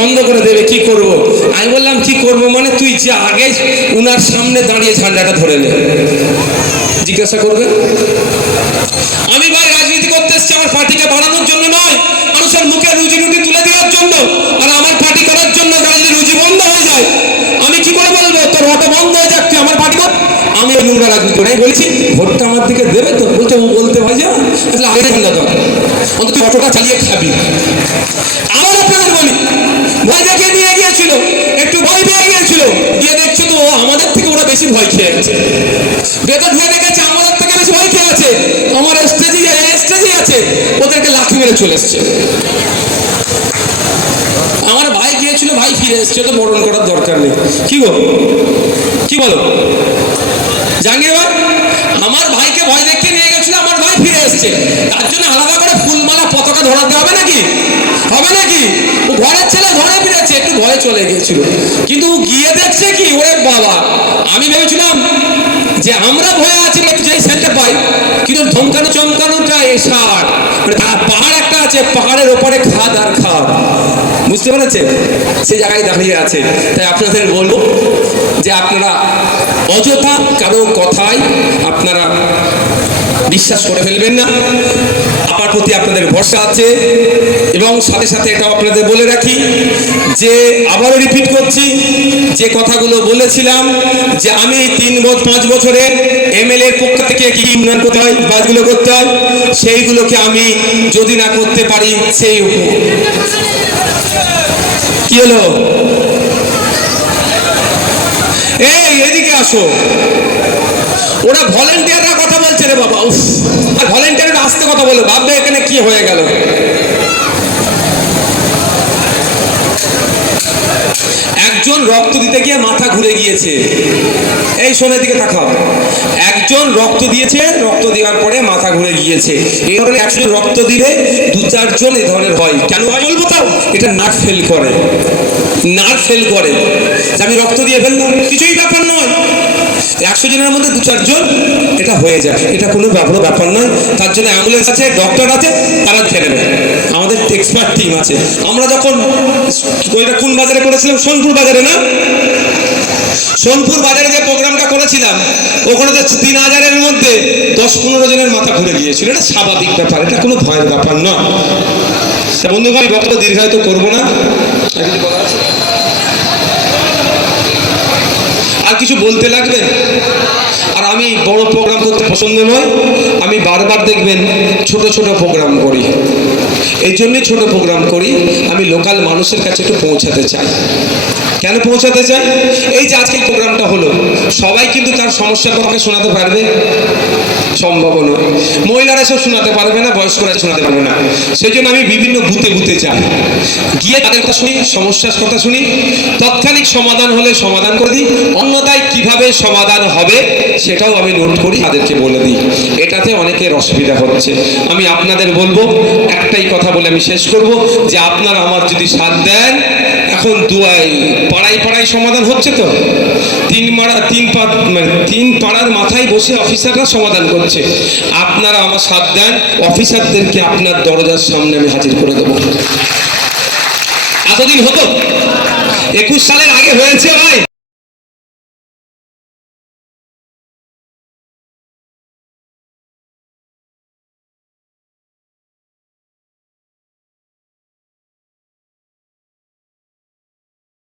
বন্ধ করে দেবে, কি করব? আমি বললাম কি করব মানে, তুই যে আগে উনার সামনে দাঁড়িয়ে ঝান্ডাটা ধরে নে। জিজ্ঞাসা করবে আমি ভাই রাজনীতি করতে এসেছি আমার পার্টিকে বাড়ানোর জন্য নয়, মানুষের মুখে রুজি রুটি তুলে দেওয়ার জন্য। আর আমার পার্টি করার জন্য যদি রুজি বন্ধ হয়ে যায়, আমি কি করে বলবো তোর অটো বন্ধ হয়ে যাক, তুই আমার পার্টি কর? আমি ওই নোংরা রাজনীতি করে বলেছি ভোটটা আমার দিকে দেবে তো? বলছে বলতে ভাই যা আসলে আগে ঠান্ডা তো অন্তত অটোটা চালিয়ে খাবি। আবার আপনাদের বলি, ভয় দেখিয়ে নিয়ে গিয়েছিল, একটু ভয় পেয়ে গিয়েছিল, গিয়ে দেখছো তো আমাদের থেকে ওরা বেশি ভয় খেয়ে গেছে। ভেতর ঢুকে দেখেছে আমাদের থেকে বেশি ভয় খেয়ে আছে, আমার স্টেজে আছে, ওদেরকে লাথি মেরে চলে এসছে। আমার ভাই গিয়েছিল, ভাই ফিরে এসছে, তো বরণ করার দরকার নেই। কি গো, কি বলো জাহাঙ্গীর ভাই? আমার ভাইকে ভয় দেখিয়ে নিয়ে গেছিল, আমার ভাই ফিরে এসছে, তার জন্য আলাদা করে ফুলমালা পতাকা ধরাতে হবে নাকি? হবে নাকি? ও ঘরের ছেলে ঘরে ফিরেছে, একটু ভয়ে চলে গিয়েছিল, কিন্তু গিয়ে দেখছে কি, ওরে বাবা! আমি ভেবেছিলাম যে আমরা ভয়ে আছি একটু যেই সেন্টার পাই, কিন্তু ধমকানো চমকানোটা এসার পাহাড় একটা আছে, পাহাড়ের ওপরে খাদ আর খাদ, বুঝতে পেরেছে? সেই জায়গায় দাঁড়িয়ে আছে। তাই আপনাদের বলবো যে আপনারা অযথা কারো কথায় আপনারা বিশ্বাস করে ফেলবেন না। আমার প্রতি আপনাদের ভরসা আছে, এবং সাথে সাথে এটাও আপনাদের বলে রাখি যে আবারও রিপিট করছি, যে কথাগুলো বলেছিলাম যে আমি 3-5 বছরে এমএলএর পক্ষ থেকে কি উন্নয়ন করতে হয়, কাজগুলো করতে হয়, সেইগুলোকে আমি যদি না করতে পারি, সেই কি হলো, এই এদিকে আসো, ওরা ভলেন্টিয়াররা কথা বলছে রে বাবা, উফ! আর ভলেন্টিয়াররা আস্তে কথা বলো, ভাববে এখানে কি হয়ে গেল। একজন রক্ত দিতে গিয়ে মাথা ঘুরে গিয়েছে, এই শোনের দিকে তাকাও, একজন রক্ত দিয়েছে, রক্ত দেওয়ার পরে মাথা ঘুরে গিয়েছে। এই ধরনের 100 রক্ত দিলে 2-4 জন এই ধরনের হয়। কেন হয় বলবো? তাও এটা নার্ভ ফেল করে, নার্ভ ফেল করে। আমি রক্ত দিয়ে ফেললাম, কিছুই ব্যাপার নয়, 100 জনের মধ্যে 2-4 জন এটা হয়ে যায়, এটা কোনো ব্যাপার নয়। তার জন্য অ্যাম্বুলেন্স আছে, ডক্টর আছে, তারা ছেড়ে দেবে, আমাদের এক্সপার্ট টিম আছে। আমরা যখন ওইটা কোন বাজারে করেছিলাম, সোনপুর বাজারে না, সোনপুর বাজারে যে প্রোগ্রামটা করেছিলাম, ওখানে তো 3000-এর মধ্যে 10-15 জনের মাথা ঘুরে গিয়েছিল। এটা স্বাভাবিক ব্যাপার, এটা কোনো ভয়ের ব্যাপার নয়। বন্ধুগণ, আমি বক্তব্য দীর্ঘায়িত করবো না। আর কিছু বলতে লাগবে? আর আমি বড় প্রোগ্রাম করতে পছন্দ নয়, আমি বারবার দেখবেন ছোট ছোট প্রোগ্রাম করি। এই জন্যই ছোট প্রোগ্রাম করি, আমি লোকাল মানুষের কাছে একটু পৌঁছাতে চাই। কেন পৌঁছাতে চাই? এই যে আজকে প্রোগ্রামটা হলো, সবাই কিন্তু তার সমস্যার কথা শোনাতে পারবে? সম্ভব নয়। মহিলারা সব শোনাতে পারবে না, বয়স্করা শোনাতে পারবে না। সেই জন্য আমি বিভিন্ন বুথে যাই, গিয়ে তাদের কথা শুনি, সমস্যার কথা শুনি, তৎক্ষণিক সমাধান হলে সমাধান করে দিই, অন্যথায় কিভাবে সমাধান হবে সেটাও আমি নোট করি, তাদেরকে বলে দিই। এটাতে অনেকের অসুবিধা হচ্ছে। আমি আপনাদের বলবো, একটাই কথা বলে আমি শেষ করব, যে আপনারা আমার যদি সাথ দেন, এখন পাড়ায় পাড়ায় সমাধান হচ্ছে তো, 3 পাড়ার মাথায় বসে অফিসাররা সমাধান করছে। আপনারা আমার সাথ দেন, অফিসারদেরকে আপনার দরজার সামনে আমি হাজির করে দেবো। এতদিন হতো, 21 সালের আগে হয়েছে ভাই।